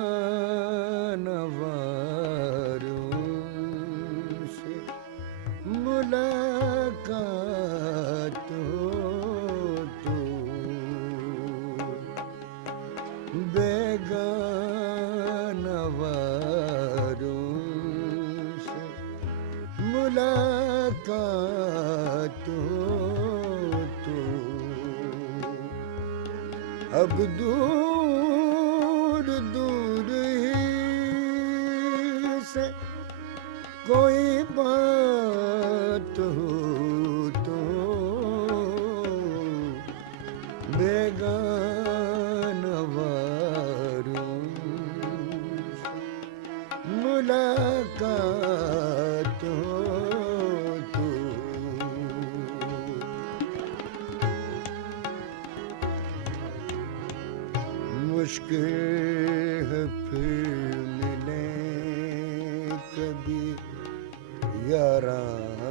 बेगाना वारों से मुलाकात हो तो बेगाना वारों से मुलाकात हो तो अब दूर दूर ही से कोई बात हो तो बेगाना वारों से मुलाकात हो तो मुश्किल है फिर मिले कभी याराने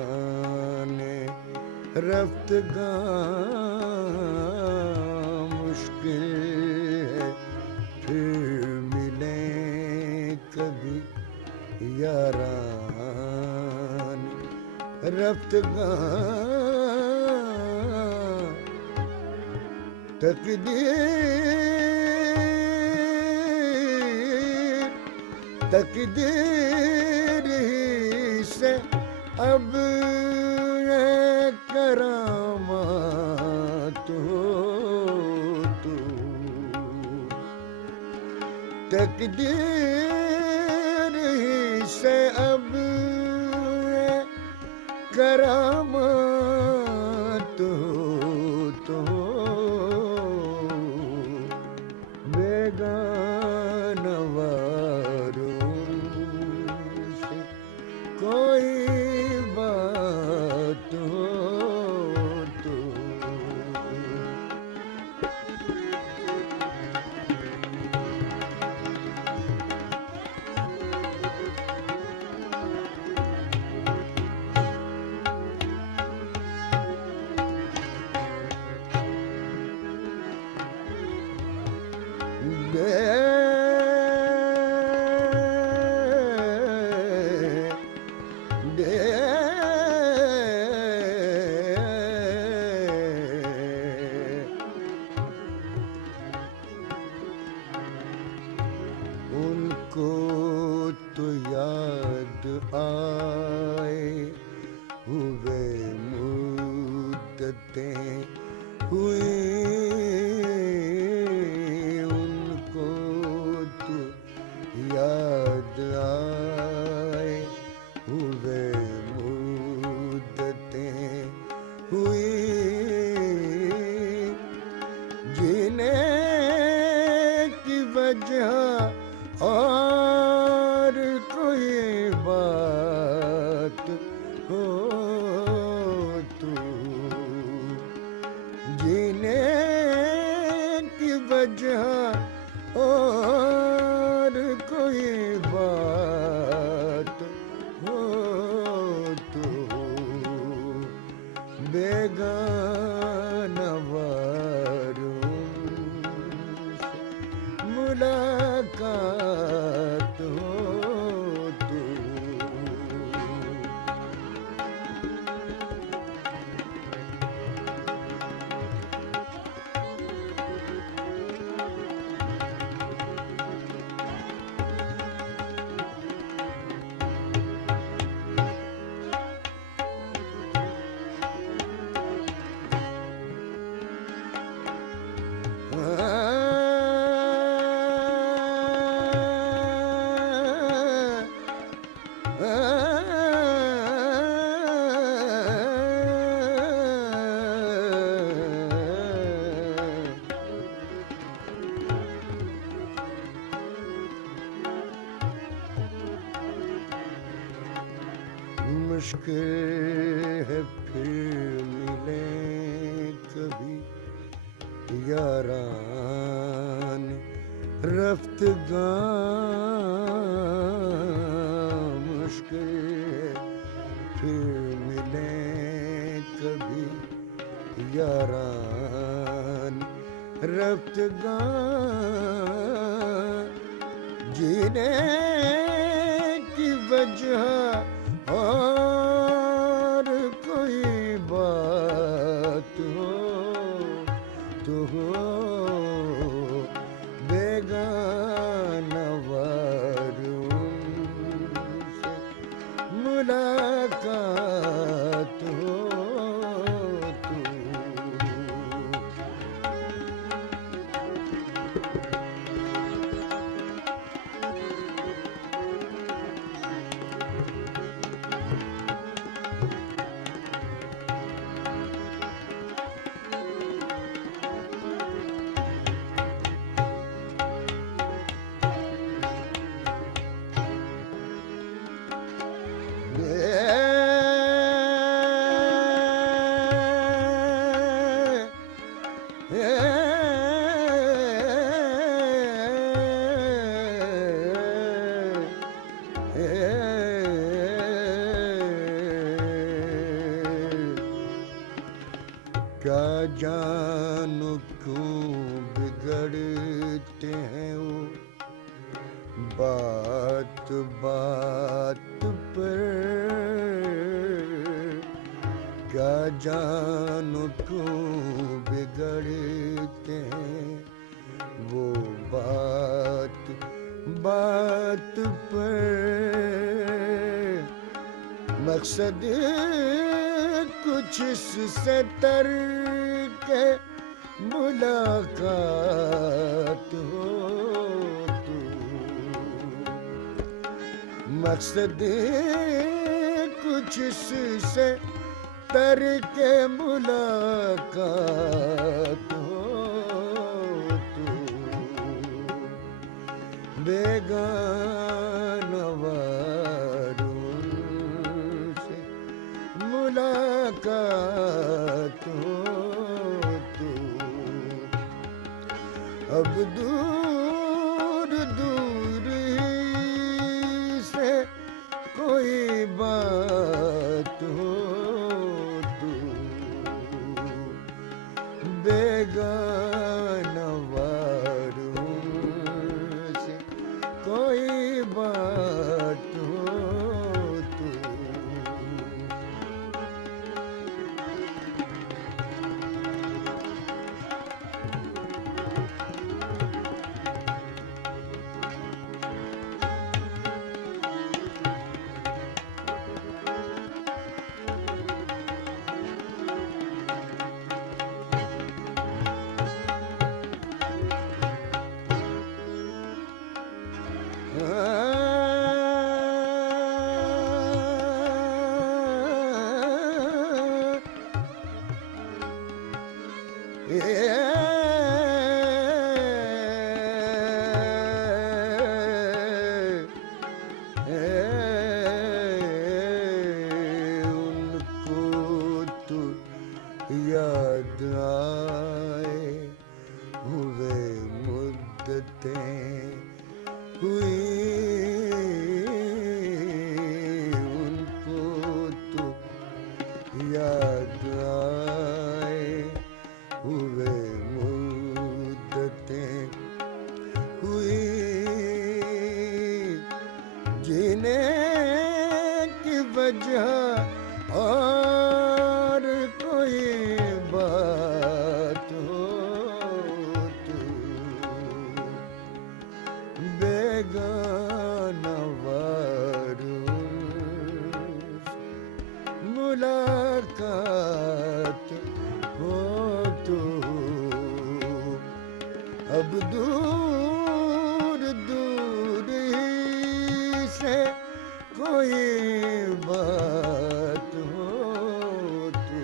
रफ्तगां मुश्किल है फिर मिले कभी याराने रफ्तगां तकदीर ही से अब ये करामात हो तो तकदीर ही से अब ये करामात हो तो बेगाना वारों से कोई बात हो तो उनको तो याद आए हुए मुद्दतें हुई उनको तो याद आए हुए मुद्दतें हुई जिन्हें की वजह और कोई बात हो तो जीने की वजह और कोई बात हो तो बेगाना वारों से मुलाकात हो तो मुश्किल है फिर मिले कभी रफ्तगां मुश्किल फिर मिले कभी यारान रफ्तगां जीने की वजह और कोई बात हो तो हो बेगाना वारों से मुलाकात हो तो क्या जानो क्यों बिगड़ते हैं वो बात बात पर क्या जानो क्यों बिगड़ते हैं वो बात बात पर मकसद कुछ इससे तर के मुलाकात हो तो मकसद कुछ इससे तर के मुलाकात हो तो बेगाना वारों से मुलाकात हो तो अब दूर दूर ही से कोई बात हो तो बेगाना वारों से कोई बात हो तो उनको तो याद आए हुए मुद्दतें हुई उनको तो याद आए हुए मुद्दतें हुई जीने की वजह और कोई बात हो तो बेगाना वारों मुलाकात हो तो अब दूर दूर ही से कोई बात हो तो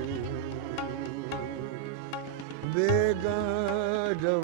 बेगाना